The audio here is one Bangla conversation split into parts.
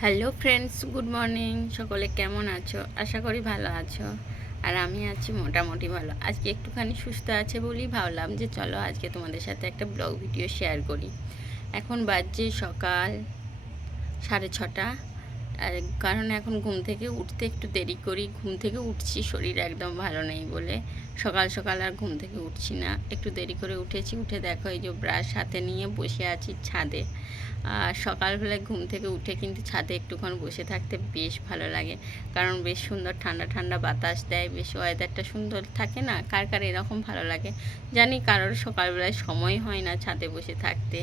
হ্যালো ফ্রেন্ডস গুড মর্নিং সকলে কেমন আছো? আশা করি ভালো আছো। আর আমি আছি মোটামুটি ভালো। আজকে একটুখানি সুস্থ আছে বলেই ভাবলাম যে চলো আজকে তোমাদের সাথে একটা ব্লগ ভিডিও শেয়ার করি। এখন বাজছে সকাল সাড়ে ছটা। আর কারণ এখন ঘুম থেকে উঠতে একটু দেরি করি, ঘুম থেকে উঠছি, শরীর একদম ভালো নেই বলে। সকাল সকাল আর ঘুম থেকে উঠছি না। একটু দেরি করে উঠেছি, উঠে দেখো এই যে ব্রাশ হাতে নিয়ে বসে আছি ছাদে। সকালবেলায় ঘুম থেকে উঠে কিন্তু ছাদে একটুক্ষণ বসে থাকতে বেশ ভালো লাগে। কারণ বেশ সুন্দর ঠান্ডা ঠান্ডা বাতাস দেয়, বেশ ওয়েদারটা সুন্দর থাকে না? কার কার এরকম ভালো লাগে? জানি কারোর সকালবেলায় সময় হয় না ছাদে বসে থাকতে,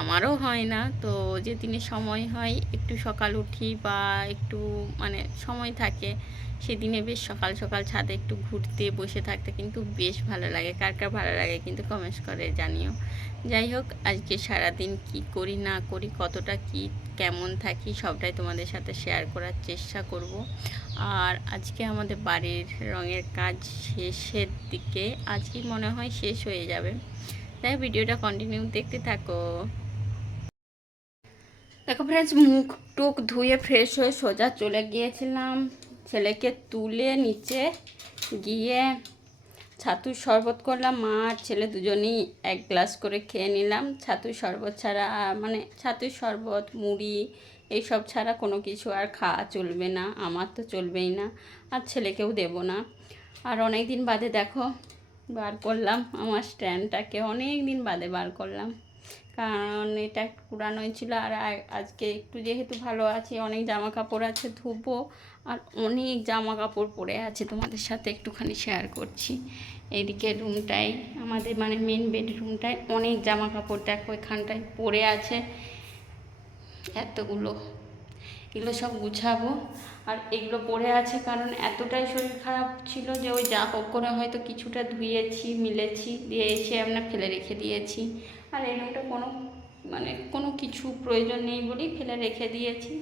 আমারও হয় না। তো যেদিনে সময় হয়, একটু সকাল উঠি বা একটু মানে সময় থাকে সেদিনে বেশ সকাল সকাল ছাদে একটু ঘুরতে, বসে থাকতে কিন্তু বেশ ভালো লাগে। কার কার ভালো লাগে কিন্তু কমেন্টস করে জানিও। যাই হোক, আজকে সারাদিন কি করি, না করি, কতটা কি, কেমন থাকি সবটাই তোমাদের সাথে শেয়ার করার চেষ্টা করব। আর আজকে আমাদের বাড়ির রঙের কাজ শেষের দিকে, আজকে মনে হয় শেষ হয়ে যাবে। তাই ভিডিওটা কন্টিনিউ দেখতে থাকো। দেখো ফ্রেন্ডস মুখ টুক ধুয়ে ফ্রেশ হয়ে সোজা চলে গিয়েছিলাম। ছেলেকে তুলে নিচে গিয়ে ছাতুর শরবত করলাম। মা আর ছেলে দুজনেই এক গ্লাস করে খেয়ে নিলাম। ছাতুর শরবত ছাড়া মানে ছাতুর শরবত, মুড়ি এইসব ছাড়া কোনো কিছু আর খাওয়া চলবে না। আমার তো চলবেই না। আর ছেলেকেও দেব না। আর অনেক দিন বাদে দেখো, বার করলাম আমার স্ট্যান্ডটাকে। অনেক দিন বাদে বার করলাম। কারণ এটা পুরানোই ছিল। আর আজকে একটু যেহেতু ভালো আছি, অনেক জামা কাপড় আছে, ধুবো। আর অনেক জামা কাপড় পরে আছে তোমাদের সাথে একটুখানি শেয়ার করছি। এইদিকে রুমটাই আমাদের মানে মেন বেডরুমটায় অনেক জামা কাপড় দেখো এখানটায় পরে আছে। এতগুলো। এগুলো সব গুছাবো। আর এগুলো পড়ে আছে কারণ এতটাই শরীর খারাপ ছিল যে ওই যা হোক করে হয়তো কিছুটা ধুয়েছি, মিলেছি, দিয়ে এসে আমরা ফেলে রেখে দিয়েছি। আর এই রুমটা কোনো মানে কোনো কিছু প্রয়োজন নেই বলেই ফেলে রেখে দিয়েছি।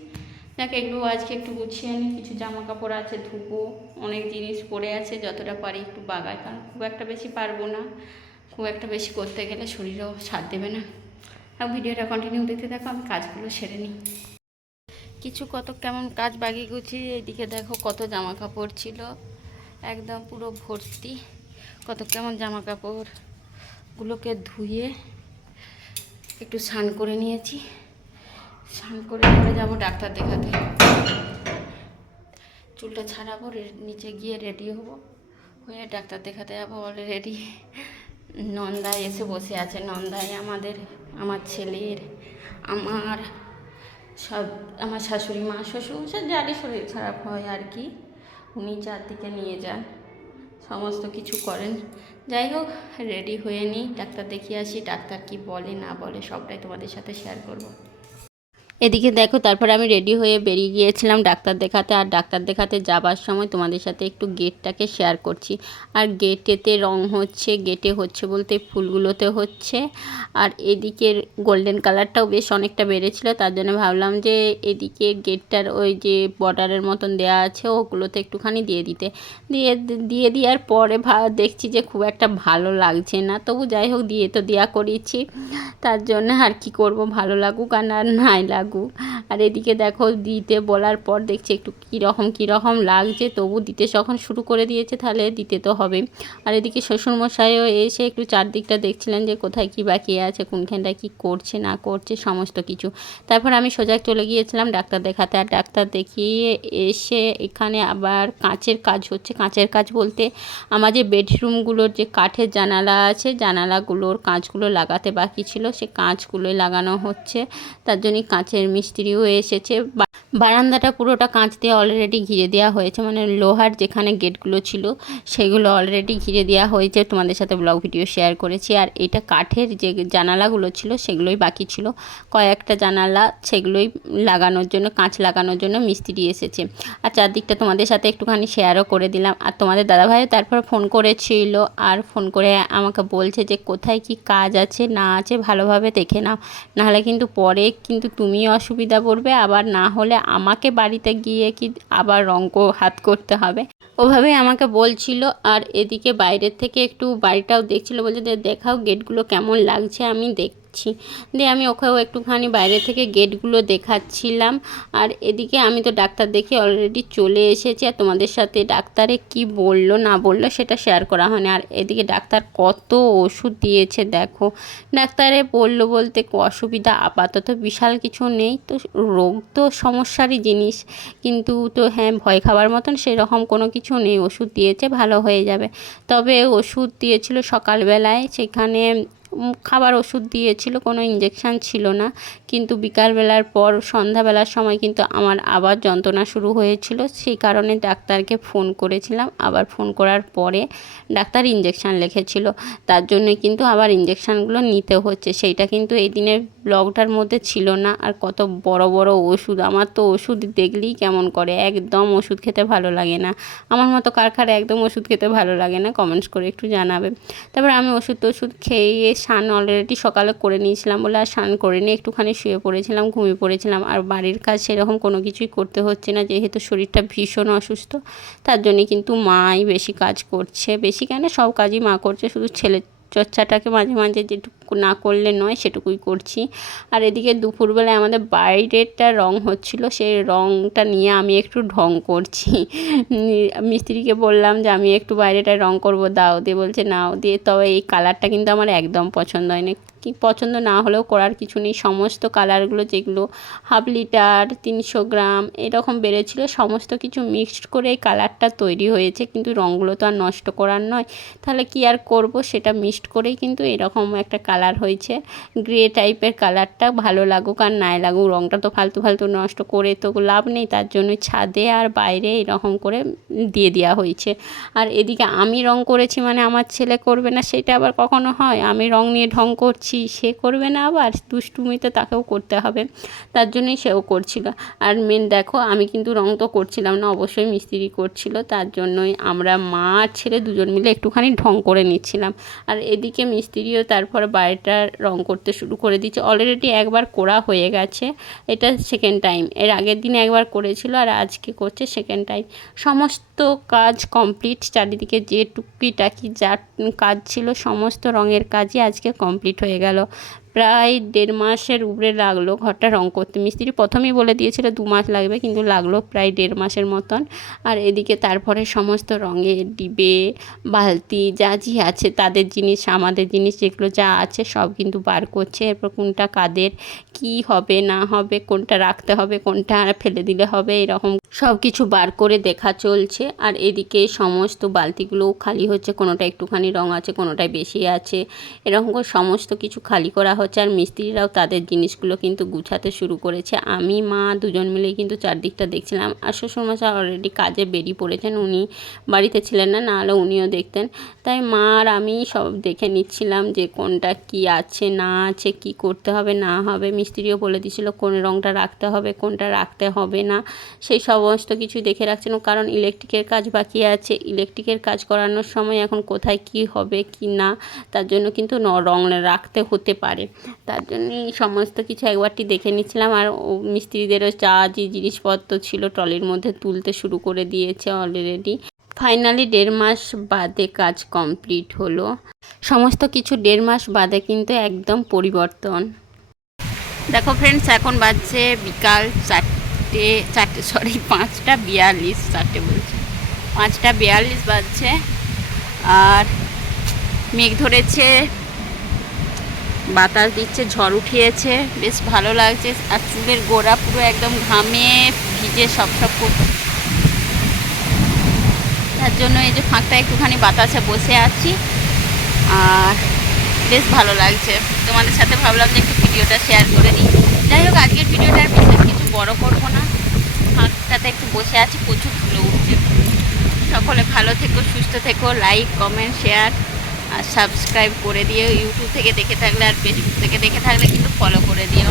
দেখ এগুলো আজকে একটু গুছিয়ে নিই কিছু জামা কাপড় আছে, ধুবো, অনেক জিনিস পড়ে আছে, যতটা পারি একটু বাগাই, কারণ খুব একটা বেশি পারব না। খুব একটা বেশি করতে গেলে শরীরও সাথ দেবে না। আর ভিডিওটা কন্টিনিউ দেখতে থাকো, আমি কাজগুলো সেরে নিই। কিছু কত কেমন কাজ বাকি গুছি এইদিকে দেখো কত জামা কাপড় ছিল। একদম পুরো ভর্তি। কত কেমন জামা কাপড়গুলোকে ধুয়ে একটু স্নান করে নিয়েছি। স্নান করে পরে যাব ডাক্তার দেখাতে। চুলটা ছাড়াবো নিচে গিয়ে রেডি হব। হয়ে ডাক্তার দেখাতে যাব অলরেডি নন্দায় এসে বসে আছে নন্দায় আমাদের, আমার ছেলের, আমার সব আমার শাশুড়ি মা, শ্বশুর যারই শরীর খারাপ হয় আর কি, উনি চারদিকে নিয়ে যান, সমস্ত কিছু করেন। যাই হোক রেডি হয়ে নিই, ডাক্তার দেখিয়ে আসি, ডাক্তার কি বলে না বলে সবটাই তোমাদের সাথে শেয়ার করব। এদিকে দেখো, তারপর আমি রেডি হয়ে বেরিয়ে গিয়েছিলাম ডাক্তার দেখাতে। আর ডাক্তার দেখাতে যাবার সময় তোমাদের সাথে একটু গেটটাকে শেয়ার করছি। আর গেটেতে রং হচ্ছে গেটে হচ্ছে বলতে ফুলগুলোতে হচ্ছে। আর এদিকের গোল্ডেন কালারটাও বেশ অনেকটা বেড়েছিল, তার জন্য ভাবলাম যে এদিকে গেটটার ওই যে বর্ডারের মতন দেওয়া আছে, ওগুলোতে একটুখানি দিয়ে দিতে। দিয়ে দিয়ে দেওয়ার পরে দেখছি যে খুব একটা ভালো লাগছে না। তবু যাই হোক, দিয়ে তো দেওয়া করিয়েছি তার জন্য আর কি করব, ভালো লাগুক আর না, নাই লাগুক। আর এদিকে দেখো দিতে বলার পর দেখছি একটু কীরকম কীরকম লাগছে, তবু দিতে যখন শুরু করে দিয়েছে তাহলে দিতে তো হবে। আর এদিকে শ্বশুরমশাইও এসে একটু চারদিকটা দেখছিলেন যে কোথায় কী বাকি আছে, কোনখানটা কী করছে, না করছে, সমস্ত কিছু। তারপর আমি সোজা চলে গিয়েছিলাম ডাক্তার দেখাতে। আর ডাক্তার দেখিয়ে এসে এখানে আবার কাঁচের কাজ হচ্ছে। কাঁচের কাজ বলতে আমার যে বেডরুমগুলোর যে কাঠের জানালা আছে, জানালাগুলোর কাঁচগুলো লাগাতে বাকি ছিল। সে কাঁচগুলোই লাগানো হচ্ছে। তার জন্যই কাঁচের মিস্ত্রিও এসেছে। বারান্দাটা পুরোটা কাঁচ দিয়ে অলরেডি ঘিরে দেওয়া হয়েছে। মানে লোহার যেখানে গেটগুলো ছিল, সেগুলো অলরেডি ঘিরে দেওয়া হয়েছে। তোমাদের সাথে ব্লগ ভিডিও শেয়ার করেছি। আর এটা কাঠের যে জানালাগুলো ছিল, সেগুলোই বাকি ছিল। কয়েকটা জানালা, সেগুলোই লাগানোর জন্য, কাঁচ লাগানোর জন্য মিস্ত্রি এসেছে। আর চারদিকটা তোমাদের সাথে একটুখানি শেয়ারও করে দিলাম। আর তোমাদের দাদাভাইও তারপর ফোন করেছিল। আর ফোন করে আমাকে বলছে যে, কোথায় কি কাজ আছে, না আছে, ভালোভাবে দেখে নাও। নাহলে কিন্তু পরে কিন্তু তুমিও অসুবিধা পড়বে, আবার না হলে আমাকে বাড়িতে গিয়ে কি আবার রঙ্গ হাত করতে হবে? ওভাবেই আমাকে বলছিল, আর এদিকে বাইরের থেকে একটু বাড়িটাও দেখছিল, বলছে দেখাও গেটগুলো কেমন লাগছে, আমি দেখছি দিচ্ছি দিয়ে আমি ওকেও একটুখানি বাইরে থেকে গেটগুলো দেখাচ্ছিলাম। আর এদিকে আমি তো ডাক্তার দেখে অলরেডি চলে এসেছি। আর তোমাদের সাথে ডাক্তারে কি বলল, না বলল, সেটা শেয়ার করা হয়নি। আর এদিকে ডাক্তার কত ওষুধ দিয়েছে, দেখো। ডাক্তারে বলল বলতে অসুবিধা আপাতত বিশাল কিছু নেই। তো রোগ তো সমস্যারই জিনিস। কিন্তু তো হ্যাঁ ভয় খাবার মতন সেরকম কোনো কিছু নেই। ওষুধ দিয়েছে, ভালো হয়ে যাবে। তবে ওষুধ দিয়েছিল সকালবেলায়। সেখানে খাবার ওষুধ দিয়েছিল, কোনো ইঞ্জেকশান ছিল না। কিন্তু বিকালবেলার পর, সন্ধ্যাবেলার সময় কিন্তু আমার আবার যন্ত্রণা শুরু হয়েছিল। সেই কারণে ডাক্তারকে ফোন করেছিলাম। আবার ফোন করার পরে ডাক্তার ইঞ্জেকশান লিখেছিল। তার জন্য কিন্তু আবার ইঞ্জেকশানগুলো নিতে হচ্ছে। সেইটা কিন্তু এই দিনের ব্লগটার মধ্যে ছিল না। আর কত বড় বড় ওষুধ। আমার তো ওষুধ দেখলেই কেমন করে। একদম ওষুধ খেতে ভালো লাগে না। আমার মতো কার কার একদম ওষুধ খেতে ভালো লাগে না কমেন্টস করে একটু জানাবে। তারপর আমি ওষুধ টষুধ খেয়ে স্নান অলরেডি সকালে করে নিয়েছিলাম বলে আর স্নান করে নিয়ে একটুখানি শুয়ে পড়েছিলাম, ঘুমিয়ে পড়েছিলাম। আর বাড়ির কাজ সেরকম কোনো কিছুই করতে হচ্ছে না, যেহেতু শরীরটা ভীষণ অসুস্থ। তার জন্যে কিন্তু মাই বেশি কাজ করছে। বেশি কেন, সব কাজই মা করছে। শুধু ছেলে চর্চাটাকে মাঝে মাঝে যেটুকু না করলে নয়, সেটুকুই করছি। আর এদিকে দুপুরবেলায় আমাদের বাইরেরটা রং হচ্ছিল, সেই রংটা নিয়ে আমি একটু ঢং করছি। মিস্ত্রিকে বললাম যে, আমি একটু বাইরেটায় রং করব, দাও। দিয়ে বলছে, নাও। দিয়ে তবে এই কালারটা কিন্তু আমার একদম পছন্দ হয়নি। কি পছন্দ না হলেও করার কিছু নেই। সমস্ত কালারগুলো যেগুলো, হাফ লিটার, তিনশো গ্রাম, এরকম বেড়েছিল, সমস্ত কিছু মিক্সড করে এই কালারটা তৈরি হয়েছে। কিন্তু রঙগুলো তো আর নষ্ট করার নয়। তাহলে কি আর করব? সেটা মিক্সড করেই কিন্তু এরকম একটা হয়েছে। গ্রে টাইপের কালারটা ভালো লাগুক আর নাই লাগুক রঙটা তো ফালতু ফালতু নষ্ট করে তো লাভ নেই, তার জন্য ছাদে আর বাইরে এরকম করে দিয়ে দেওয়া হয়েছে। আর এদিকে আমি রং করেছি মানে আমার ছেলে করবে না, সেটা আবার কখনো হয়? আমি রং নিয়ে ঢং করছি, সে করবে না আবার? দুষ্টুমিতে তাকেও করতে হবে, তার জন্যই সেও করছিল। আর মেন দেখো, আমি কিন্তু রং তো করছিলাম না, অবশ্যই মিস্ত্রি করছিল, তার জন্যই আমরা মা আর ছেলে দুজন মিলে একটুখানি ঢং করে নিচ্ছিলাম। আর এদিকে মিস্ত্রিও তারপরে বাড়িটা রং করতে শুরু করে দিচ্ছে অলরেডি একবার করা হয়ে গেছে। এটা সেকেন্ড টাইম এর আগের দিন একবার করেছিল আর আজকে করছে সেকেন্ড টাইম সমস্ত কাজ কমপ্লিট চারিদিকে যে টুকিটাকি যা কাজ ছিল, সমস্ত রঙের কাজই আজকে কমপ্লিট হয়ে গেল। প্রায় দেড় মাসের উপরে লাগল ঘরটা রং করতে। মিস্ত্রি প্রথমেই বলে দিয়েছিল দু মাস লাগবে, কিন্তু লাগল প্রায় দেড় মাসের মতন। আর এদিকে তারপরে সমস্ত রঙের ডিবে, বালতি যা যা আছে, তাদের জিনিস, আমাদের জিনিস, যেগুলো যা আছে সব কিন্তু বার করছে। এরপর কোনটা কাদের, কি হবে, না হবে, কোনটা রাখতে হবে, কোনটা ফেলে দিলে হবে, এরকম সব কিছু বার করে দেখা চলছে। আর এদিকে সমস্ত বালতিগুলোও খালি হচ্ছে, কোনোটা একটুখানি রং আছে কোনোটায় বেশি আছে। এরকম করে সমস্ত কিছু খালি করা হচ্ছে। আর মিস্ত্রিরাও তাদের জিনিসগুলো কিন্তু গুছাতে শুরু করেছে। আমি, মা দুজন মিলে কিন্তু চারদিকটা দেখছিলাম। আর শ্বশুরমশাই অলরেডি কাজে বেরিয়ে পড়েছেন। উনি বাড়িতে ছিলেন না, নাহলে উনিও দেখতেন। তাই মা আর আমি সব দেখে নিচ্ছিলাম যে কোনটা কি আছে, না আছে, কি করতে হবে, না হবে। মিস্ত্রিও বলে দিয়েছিল কোন রঙটা রাখতে হবে, কোনটা রাখতে হবে না। সেই সমস্ত কিছু দেখে রাখছেন কারণ ইলেকট্রিকের কাজ বাকি আছে। ইলেকট্রিকের কাজ করানোর সময় এখন কোথায় কি হবে, কি না, তার জন্য কিন্তু রং রাখতে হতে পারে। তার জন্যই সমস্ত কিছু একবারটি দেখে নিচ্ছিলাম। আর মিস্ত্রিদেরও যা যে জিনিসপত্র ছিল ট্রলির মধ্যে তুলতে শুরু করে দিয়েছে অলরেডি ফাইনালি দেড় মাস বাদে কাজ কমপ্লিট হলো। সমস্ত কিছু দেড় মাস বাদে কিন্তু একদম পরিবর্তন। দেখো ফ্রেন্ডস এখন বাজছে বিকাল চারটে। চারটে চারটে সরি পাঁচটা বিয়াল্লিশ, চারটে বলছে। পাঁচটা বিয়াল্লিশ বাজছে, আর মেঘ ধরেছে, বাতাস দিচ্ছে, ঝড় উঠিয়েছে, বেশ ভালো লাগছে, আর চুলের গোড়া পুরো একদম ঘামে, ভিজে সব সব তার জন্য এই যে ফাঁকটা একটুখানি বাতাসে বসে আছি, আর বেশ ভালো লাগছে। তোমাদের সাথে ভাবলাম যে একটু ভিডিওটা শেয়ার করে দিই। যাই হোক, আজকের ভিডিওটা বিশেষ কিছু বড় করব না। ফাঁকটাতে একটু বসে আছি, প্রচুর ধুলো উঠছে। সকলে ভালো থেকো, সুস্থ থেকো লাইক কমেন্ট শেয়ার আর সাবস্ক্রাইব করে দিও। ইউটিউব থেকে দেখে থাকলে আর ফেসবুক থেকে দেখে থাকলে কিন্তু ফলো করে দিও।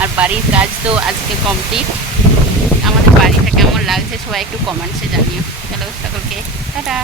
আর বাড়ির কাজ তো আজকে কমপ্লিট আমাদের বাড়িটা কেমন লাগছে সবাই একটু কমেন্টসে জানিও। তাহলে সকলকে, টাটা।